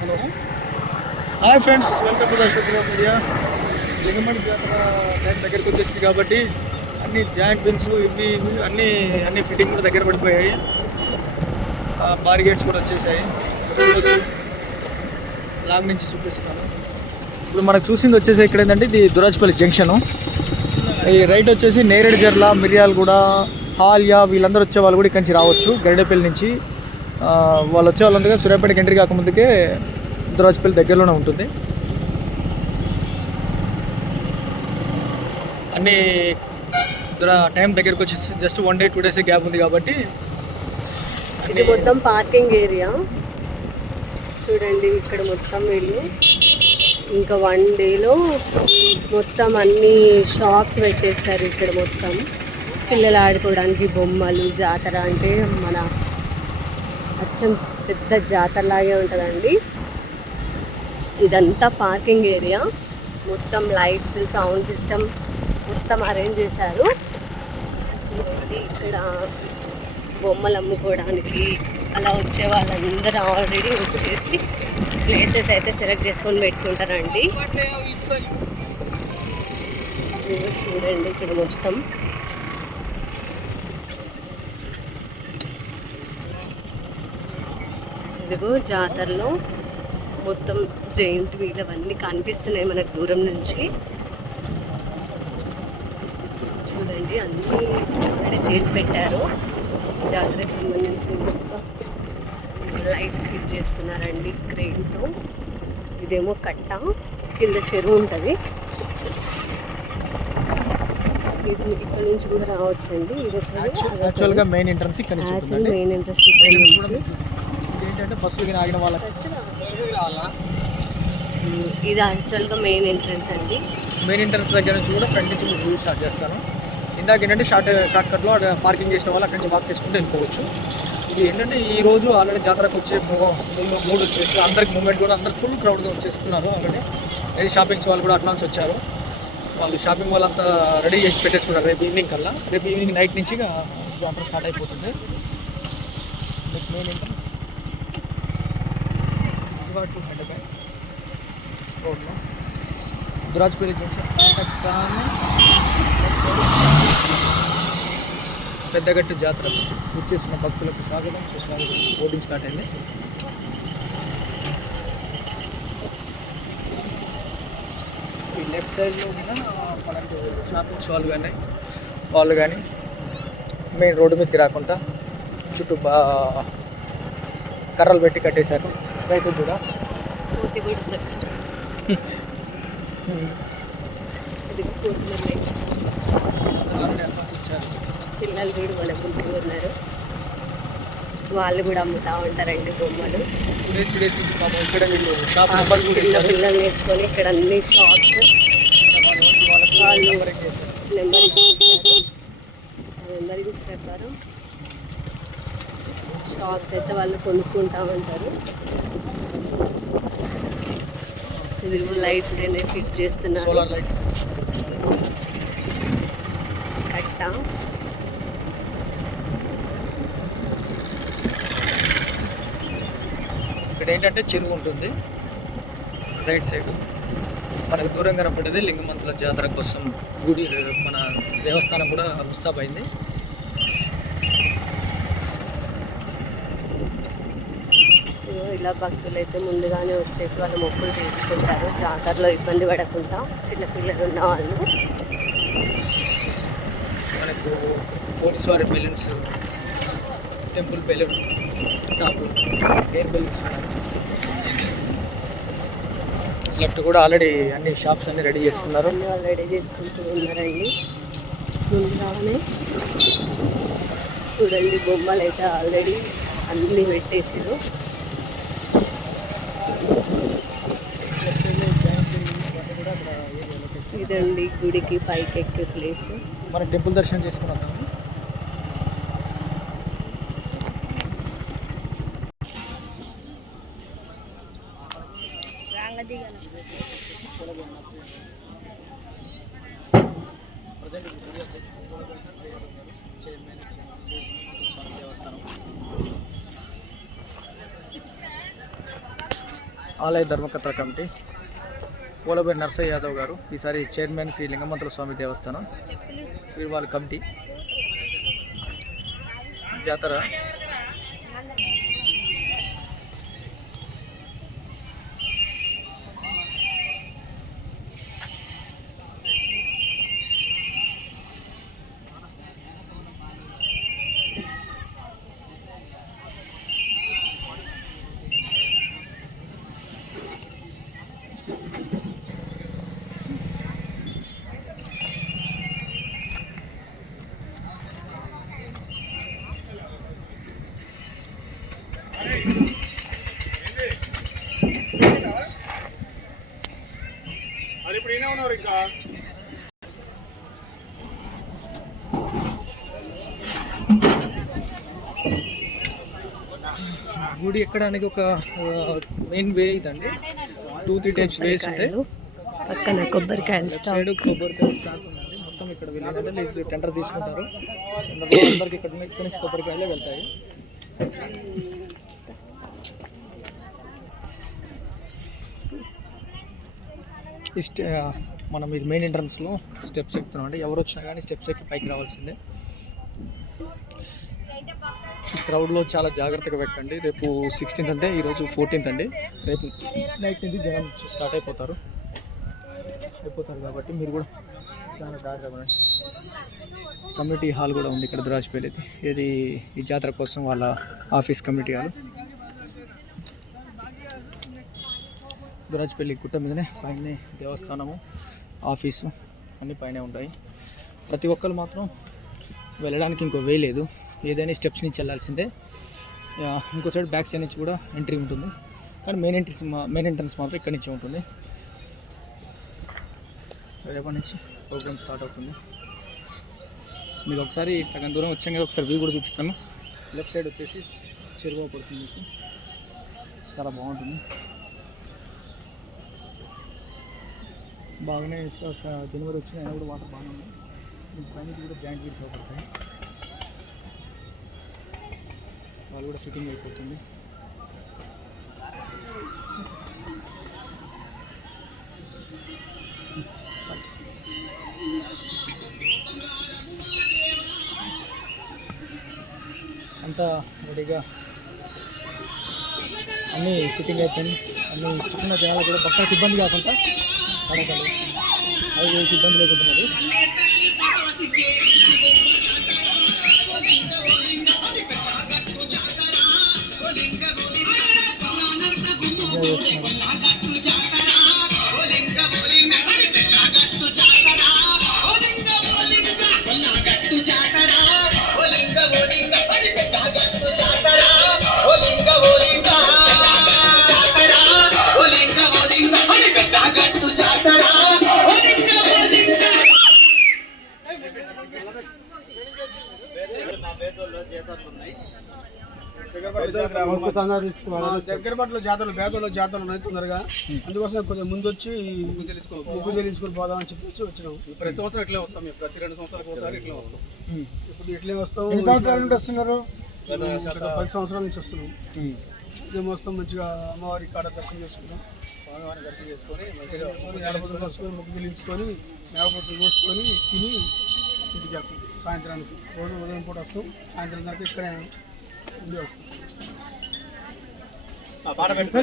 Hello. Hi friends welcome to దర్శకుల media. Lingamani జాతర time దగ్గరికి వచ్చేసింది కాబట్టి అన్ని జాయింట్ బిల్స్ ఇవి అన్ని అన్ని ఫిట్టింగ్ కూడా దగ్గర పడిపోయాయి. బారిగేట్స్ కూడా వచ్చేసాయి. లాంగ్ నుంచి చూపిస్తున్నాను. ఇప్పుడు మనకు చూసింది వచ్చేసి ఇక్కడ ఏంటంటే ఇది దురాజ్పల్లి జంక్షను. ఈ రైట్ వచ్చేసి నేరేడు జర్ల మిర్యాలగూడ హాల్యా వీళ్ళందరూ వచ్చే వాళ్ళు కూడా ఇక్కడి నుంచి రావచ్చు గరిడేపల్లి నుంచి. వాళ్ళు వచ్చే వాళ్ళందరూ సూర్యాపేటకి ఎంట్రీ కాకముందుకే దురాజ్పల్లి దగ్గరలోనే ఉంటుంది. అన్ని టైం దగ్గరకు వచ్చేసి just one day two days gap ఉంది కాబట్టి ఇది మొత్తం పార్కింగ్ ఏరియా. చూడండి ఇక్కడ మొత్తం వీళ్ళు. ఇంకా వన్ డేలో మొత్తం అన్ని షాప్స్ పెట్టేస్తారు ఇక్కడ మొత్తం. పిల్లలు ఆడుకోవడానికి బొమ్మలు జాతర అంటే మన అచ్చం పెద్ద జాతరలాగే ఉంటుందండి. ఇదంతా పార్కింగ్ ఏరియా. మొత్తం లైట్స్ సౌండ్ సిస్టమ్ మొత్తం అరేంజ్ చేశారు. చూడండి ఇక్కడ బొమ్మలు అమ్ముకోవడానికి అలా వచ్చే వాళ్ళందరూ ఆల్రెడీ వచ్చేసి ప్లేసెస్ అయితే సెలెక్ట్ చేసుకొని పెట్టుకుంటారండి. చూడండి ఇక్కడ మొత్తం ఇదిగో జాతరలో మొత్తం జైంట్ వీల్ అవన్నీ కనిపిస్తున్నాయి మనకు దూరం నుంచి? చూడండి అన్నీ రెడీ చేసి పెట్టారు. జాతరకు సంబంధించిన లైట్స్ ఫిట్ చేస్తున్నారండి క్రెయిన్తో ఇదేమో కట్ట కింద చెరువు ఉంటుంది. ఇది ఇక్కడ నుంచి కూడా రావచ్చండి. ఇది యాక్చువల్గా మెయిన్ ఎంట్రన్స్ ఇక్కడ నుంచి మెయిన్ ఎంట్రన్స్ ఇక్కడ నుంచి. ఇది ఏంటంటే బస్సులకి ఆగిన వాళ్ళకి ఇది యాక్చువల్గా మెయిన్ ఎంట్రన్స్ అండి. మెయిన్ ఎంట్రన్స్ దగ్గర నుంచి కూడా ఫ్రంట్ నుంచి వ్యూ స్టార్ట్ చేస్తాను. ఇందాక ఏంటంటే షార్ట్ షార్ట్ కట్లో పార్కింగ్ చేసిన వాళ్ళు అక్కడి నుంచి వాక్ చేసుకుంటూ వెళ్ళిపోవచ్చు. ఇది ఏంటంటే ఈ రోజు ఆల్రెడీ జాతరకు వచ్చే మూడు వచ్చేసి అందరికి మూమెంట్ కూడా అందరు ఫుల్ క్రౌడ్గా వచ్చేస్తున్నారు ఆల్రెడీ. ఏది షాపింగ్స్ వాళ్ళు కూడా అడ్వాన్స్ వచ్చారు. వాళ్ళు షాపింగ్ వాళ్ళంతా రెడీ చేసి పెట్టేసుకున్నారు రేపు ఈవినింగ్ కల్లా. రేపు ఈవినింగ్ నైట్ నుంచి జాతర స్టార్ట్ అయిపోతుంది. Main entrance. హండ్రెడ్ హైదరాబాద్ రోడ్లో దురాజ్పల్లి జంక్షన్ పెద్దగట్టు జాతర వచ్చేసిన భక్తులకు స్వాగతం. సుస్వాగతం. బోర్డింగ్ స్టార్ట్ అయింది. ఈ లెఫ్ట్ సైడ్లో ఉన్న మనకు షాపింగ్స్ వాళ్ళు కానీ వాళ్ళు కానీ మెయిన్ రోడ్డు మీదకి రాకుండా చుట్టూ బా కర్రలు పెట్టి కట్టేశారు. రైతు కూడా. పిల్లలు కూడా వాళ్ళ గుంపులు ఉన్నారు. వాళ్ళు కూడా అమ్ముతా ఉంటారండి బొమ్మలు. చిన్న పిల్లలు వేసుకొని ఇక్కడ అన్ని షాప్స్. వాళ్ళు నెంబర్ నెంబర్ ప్రకారం షాప్స్ అయితే వాళ్ళు కొనుక్కుంటా ఉంటారు ఇది లైట్స్ అనేది ఫిట్ చేస్తున్నారు. కట్ట. ఇక్కడ ఏంటంటే చెరువు ఉంటుంది. రైట్ సైడ్ మనకు దూరంగా కనపడేది లింగమంతుల జాతర కోసం గుడి మన దేవస్థానం కూడా ముస్తాబైంది ఇలా భక్తులు అయితే ముందుగానే వచ్చేసి వాళ్ళ మొక్కులు తీర్చుకుంటారు. జాతరలో ఇబ్బంది పడకుండా చిన్నపిల్లలు ఉన్న వాళ్ళు మనకు పోలీసువారి balloons temple balloon top air balloons left కూడా ఆల్రెడీ అన్ని షాప్స్ అన్ని రెడీ చేసుకున్నారు. రెడీ చేసుకుంటూ ఉన్నారండి. ముందుగానే చూడండి బొమ్మలు అయితే ఆల్రెడీ అన్నీ పెట్టేసారు ఇదండి గుడికి పైకి ఎక్కే ప్లేస్ మనం టెంపుల్ దర్శనం చేసుకున్నాం ఆలయ ధర్మకర్త కమిటీ. పోలబడి నర్సయ్య యాదవ్ గారు. ఈసారి చైర్మన్ శ్రీ లింగమంతుల స్వామి దేవస్థానం. వీరు వాళ్ళ కమిటీ. జాతర మరి ఇప్పుడు ఈయన ఉన్నారు ఇంకా. గుడి ఎక్కడానికి ఒక మెయిన్ వే ఇదండి. టూ త్రీ టైప్స్ వేస్ ఉంటాయి. పక్కన కొబ్బరికాయలు స్టాప్ సైడ్ కొబ్బరికాయ స్టాక్ ఉందండి మొత్తం ఇక్కడ వెళ్ళాలంటే లీజ్ టెండర్ తీసుకుంటారు. అందరికి ఇక్కడ నుంచి- ఇక్కడ నుంచి కొబ్బరికాయలే వెళ్తాయి. ఈ స్టే మనం ఇది మెయిన్ ఎంట్రన్స్లో స్టెప్స్ ఎక్కుతున్నాం అంటే ఎవరు వచ్చినా కానీ స్టెప్స్ ఎక్కి పైకి రావాల్సిందే. ఈ క్రౌడ్లో చాలా జాగ్రత్తగా పెట్టండి. రేపు సిక్స్టీన్త్ అంటే ఈరోజు ఫోర్టీన్త్ అండి. రేపు నైట్ నుంచి జనం స్టార్ట్ అయిపోతారు. అయిపోతారు కాబట్టి మీరు కూడా చాలా జాగ్రత్తగా కమ్యూనిటీ హాల్ కూడా ఉంది ఇక్కడ దురాజ్పల్లిది ఇది ఈ జాతర కోసం వాళ్ళ ఆఫీస్ కమ్యూనిటీ హాల్ దురాజ్పల్లి గుట్ట మీదనే పైన దేవస్థానము ఆఫీసు అన్నీ పైనే ఉంటాయి. ప్రతి ఒక్కరు మాత్రం వెళ్ళడానికి ఇంకో వే లేదు. ఏదైనా స్టెప్స్ నుంచి వెళ్ళాల్సిందే. ఇంకో సైడ్ బ్యాక్ సైడ్ నుంచి కూడా ఎంట్రీ ఉంటుంది. కానీ మెయిన్ ఎంట్రీస్ మెయిన్ ఎంట్రన్స్ మాత్రం ఇక్కడి నుంచి ఉంటుంది. రేపటి నుంచి ప్రోగ్రామ్ స్టార్ట్ అవుతుంది. మీకు ఒకసారి సగం దూరం వచ్చాం కదా ఒకసారి వ్యూ కూడా చూపిస్తాను. లెఫ్ట్ సైడ్ వచ్చేసి చెరువు పడుతుంది మీకు. చాలా బాగుంటుంది. బాగానే జనవరి వచ్చిన అయినా కూడా వాటర్ బాగానే ఉంది. దీని పైన కూడా జాయింట్ వీల్స్ అవుతాయి వాళ్ళు కూడా ఫిట్టింగ్ అయిపోతుంది. అంతా రెడీగా అన్నీ ఫిట్టింగ్ అయిపోయింది అన్నీ చిన్న జనాలు కూడా భక్తులకు ఇబ్బంది కాకుండా పడకలు అవి ఇబ్బంది లేకుంటున్నది దగ్గర పట్ల జాతరలు బేదలో జాతరలు ఉన్నాయి తొందరగా అందుకోసం కొంచెం ముందు వచ్చి ముగ్గు చెల్లించుకొని పోదామని చెప్పేసి వచ్చినాం. ప్రతి సంవత్సరం ఇట్లే వస్తాం. మేము ప్రతి రెండు సంవత్సరాలకు ఒకసారి ఇట్లే వస్తాం. ఇప్పుడు ఎట్లే వస్తాం. ఎన్ని సంవత్సరాల నుండి వస్తున్నారు? పది సంవత్సరాల నుంచి వస్తున్నాం. ఇదే వస్తాం మంచిగా అమ్మవారి కాడ దర్శనం చేసుకున్నాం. స్వామివారిని దర్శనం చేసుకొని మంచిగా ముగ్గు చెల్లించుకొని మేకపోతులు కోసుకొని తిని ఇంటికి వెళ్తాం సాయంత్రానికి. రోజు ఉదయం పూట వస్తాం సాయంత్రం దాకా ఇక్కడే ఉండి వస్తాం. పాట పెట్టు.